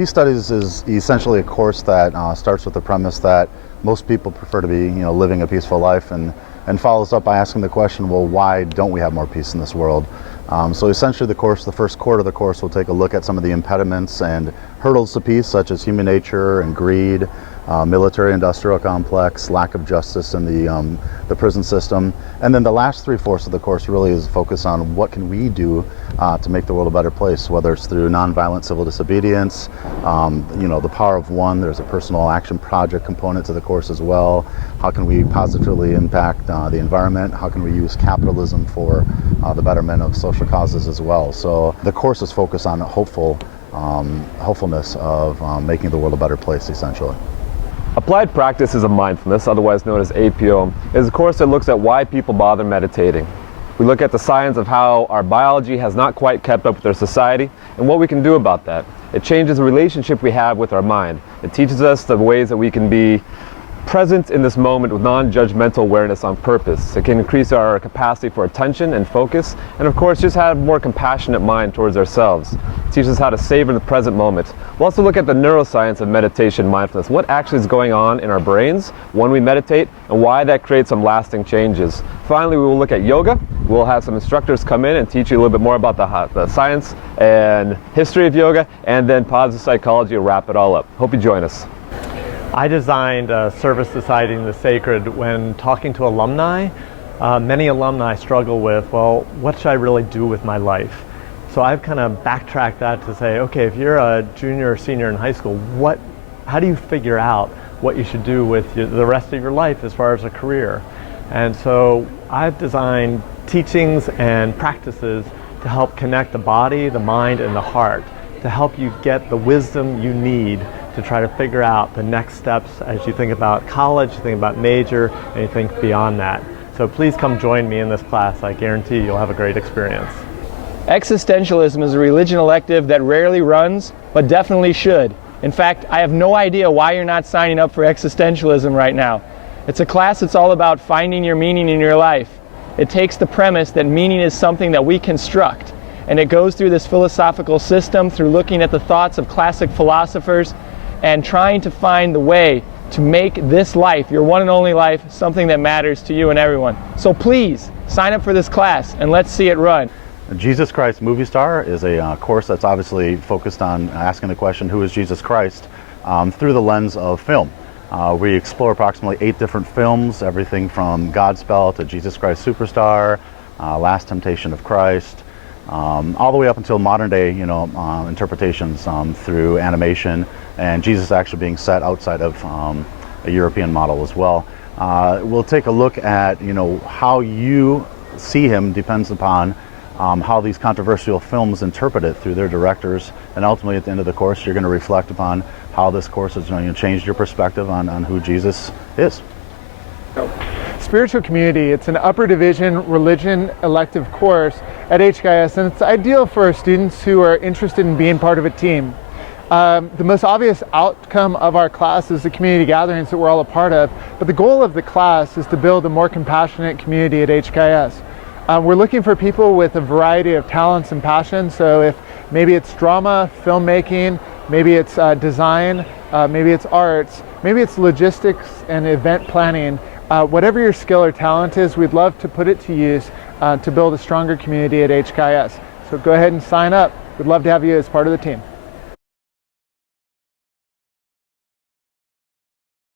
Peace Studies is essentially a course that starts with the premise that most people prefer to be, living a peaceful life, and follows up by asking the question, well, why don't we have more peace in this world? So essentially the first quarter of the course will take a look at some of the impediments and hurdles to peace, such as human nature and greed, military-industrial complex, lack of justice in the prison system. And then the last 3/4 of the course really is focused on what can we do to make the world a better place, whether it's through nonviolent civil disobedience, the power of one. There's a personal action project component to the course as well. How can we positively impact the environment? How can we use capitalism for the betterment of social causes as well? So the course is focused on hopefulness of making the world a better place, essentially. Applied Practice is a mindfulness, otherwise known as APO. It is a course that looks at why people bother meditating. We look at the science of how our biology has not quite kept up with our society and what we can do about that. It changes the relationship we have with our mind. It teaches us the ways that we can be present in this moment with non-judgmental awareness on purpose. It can increase our capacity for attention and focus, and of course just have a more compassionate mind towards ourselves. It teaches us how to savor the present moment. We'll also look at the neuroscience of meditation mindfulness, what actually is going on in our brains when we meditate and why that creates some lasting changes. Finally, we will look at yoga. We'll have some instructors come in and teach you a little bit more about the science and history of yoga, and then positive psychology will wrap it all up. Hope you join us. I designed Service Society in the Sacred when talking to alumni. Many alumni struggle with, well, what should I really do with my life? So I've kind of backtracked that to say, okay, if you're a junior or senior in high school, how do you figure out what you should do with the rest of your life as far as a career? And so I've designed teachings and practices to help connect the body, the mind, and the heart, to help you get the wisdom you need to try to figure out the next steps as you think about college, you think about major, and you think beyond that. So please come join me in this class. I guarantee you'll have a great experience. Existentialism is a religion elective that rarely runs, but definitely should. In fact, I have no idea why you're not signing up for existentialism right now. It's a class that's all about finding your meaning in your life. It takes the premise that meaning is something that we construct, and it goes through this philosophical system through looking at the thoughts of classic philosophers and trying to find the way to make this life, your one and only life, something that matters to you and everyone. So please, sign up for this class and let's see it run. Jesus Christ Movie Star is a course that's obviously focused on asking the question, who is Jesus Christ, through the lens of film. We explore approximately 8 different films, everything from Godspell to Jesus Christ Superstar, Last Temptation of Christ, all the way up until modern day, interpretations through animation, and Jesus actually being set outside of a European model as well. We'll take a look at, how you see him depends upon how these controversial films interpret it through their directors, and ultimately at the end of the course you're going to reflect upon how this course has changed your perspective on who Jesus is. Spiritual Community, it's an upper division religion elective course at HKIS, and it's ideal for students who are interested in being part of a team. The most obvious outcome of our class is the community gatherings that we're all a part of, but the goal of the class is to build a more compassionate community at HKIS. We're looking for people with a variety of talents and passions, so if maybe it's drama, filmmaking, maybe it's design, maybe it's arts, maybe it's logistics and event planning, whatever your skill or talent is, we'd love to put it to use to build a stronger community at HKIS. So go ahead and sign up. We'd love to have you as part of the team.